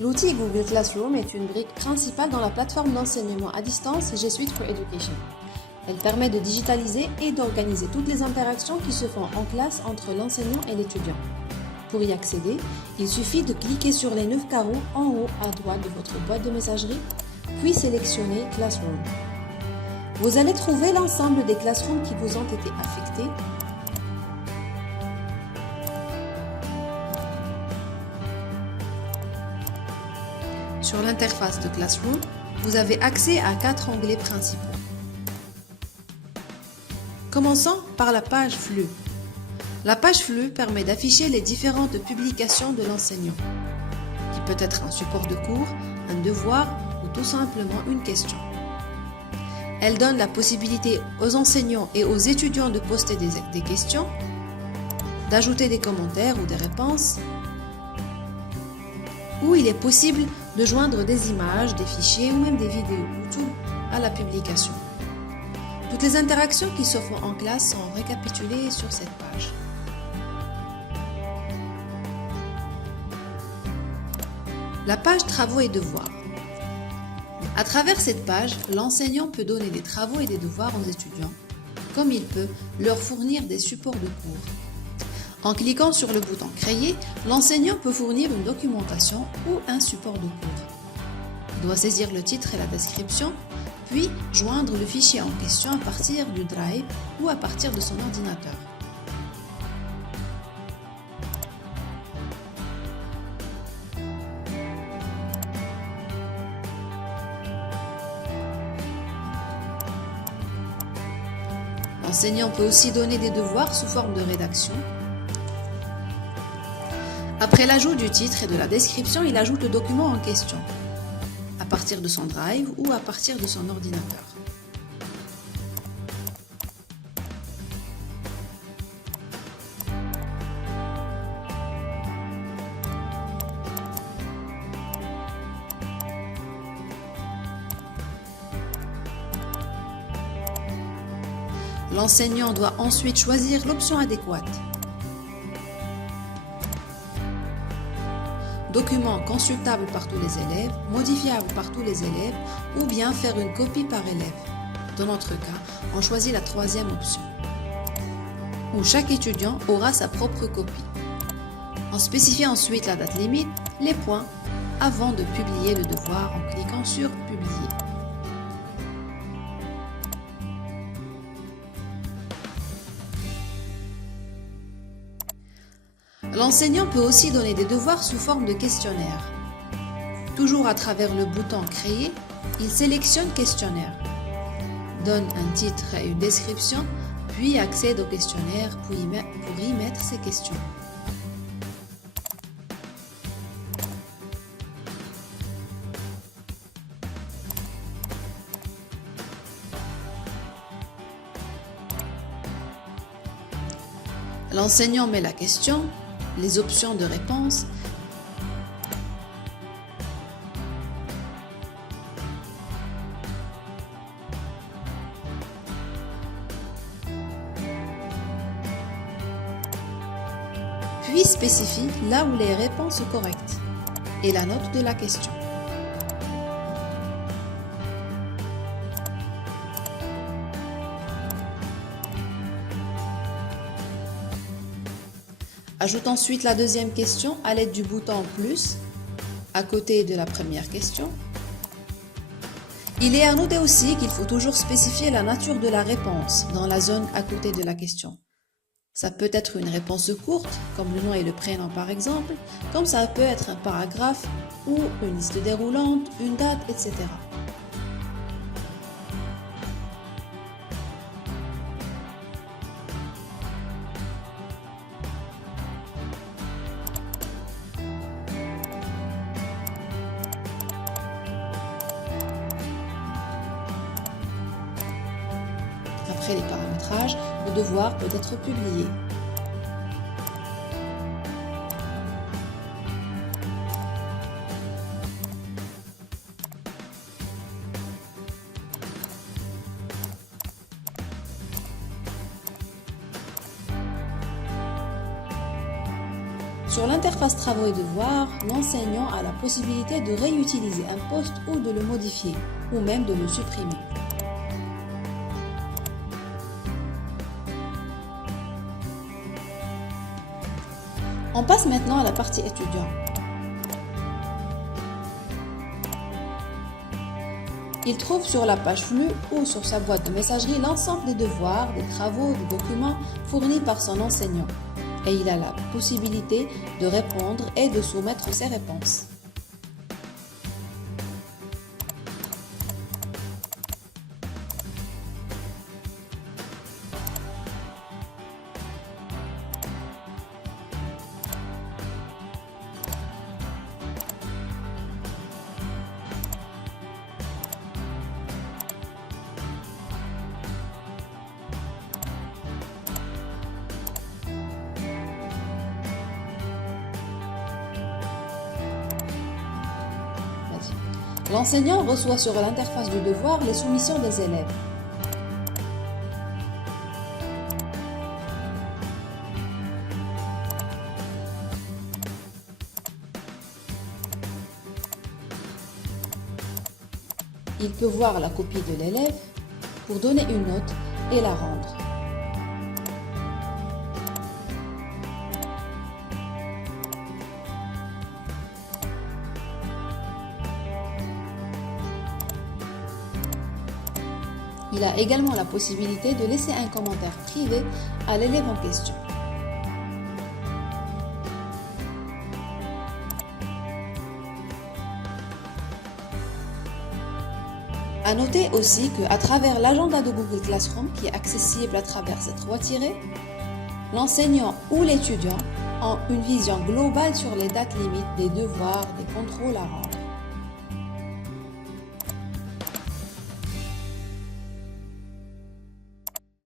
L'outil Google Classroom est une brique principale dans la plateforme d'enseignement à distance G Suite for Education. Elle permet de digitaliser et d'organiser toutes les interactions qui se font en classe entre l'enseignant et l'étudiant. Pour y accéder, il suffit de cliquer sur les 9 carreaux en haut à droite de votre boîte de messagerie, puis sélectionner Classroom. Vous allez trouver l'ensemble des classrooms qui vous ont été affectés. Sur l'interface de Classroom, vous avez accès à 4 onglets principaux. Commençons par la page flux. La page flux permet d'afficher les différentes publications de l'enseignant, qui peut être un support de cours, un devoir ou tout simplement une question. Elle donne la possibilité aux enseignants et aux étudiants de poster des questions, d'ajouter des commentaires ou des réponses, où il est possible de joindre des images, des fichiers ou même des vidéos ou tout à la publication. Toutes les interactions qui se font en classe sont récapitulées sur cette page. La page travaux et devoirs. À travers cette page, l'enseignant peut donner des travaux et des devoirs aux étudiants, comme il peut leur fournir des supports de cours. En cliquant sur le bouton Créer, l'enseignant peut fournir une documentation ou un support de cours. Il doit saisir le titre et la description, puis joindre le fichier en question à partir du Drive ou à partir de son ordinateur. L'enseignant peut aussi donner des devoirs sous forme de rédaction. Après l'ajout du titre et de la description, il ajoute le document en question, à partir de son Drive ou à partir de son ordinateur. L'enseignant doit ensuite choisir l'option adéquate. Document consultable par tous les élèves, modifiable par tous les élèves ou bien faire une copie par élève. Dans notre cas, on choisit la troisième option, où chaque étudiant aura sa propre copie. On spécifie ensuite la date limite, les points, avant de publier le devoir en cliquant sur Publier. L'enseignant peut aussi donner des devoirs sous forme de questionnaire. Toujours à travers le bouton Créer, il sélectionne Questionnaire, donne un titre et une description, puis accède au questionnaire pour y mettre ses questions. L'enseignant met la question, les options de réponse, puis spécifie là où les réponses sont correctes et la note de la question. Ajoute ensuite la deuxième question à l'aide du bouton plus à côté de la première question. Il est à noter aussi qu'il faut toujours spécifier la nature de la réponse dans la zone à côté de la question. Ça peut être une réponse courte, comme le nom et le prénom par exemple, comme ça peut être un paragraphe ou une liste déroulante, une date, etc. Après les paramétrages, le devoir peut être publié. Sur l'interface travaux et devoirs, l'enseignant a la possibilité de réutiliser un poste ou de le modifier, ou même de le supprimer. On passe maintenant à la partie étudiant. Il trouve sur la page flux ou sur sa boîte de messagerie l'ensemble des devoirs, des travaux, des documents fournis par son enseignant. Et il a la possibilité de répondre et de soumettre ses réponses. L'enseignant reçoit sur l'interface du devoir les soumissions des élèves. Il peut voir la copie de l'élève pour donner une note et la rendre. Il a également la possibilité de laisser un commentaire privé à l'élève en question. À noter aussi qu'à travers l'agenda de Google Classroom, qui est accessible à travers ces 3 tirets, l'enseignant ou l'étudiant ont une vision globale sur les dates limites des devoirs, des contrôles à rendre.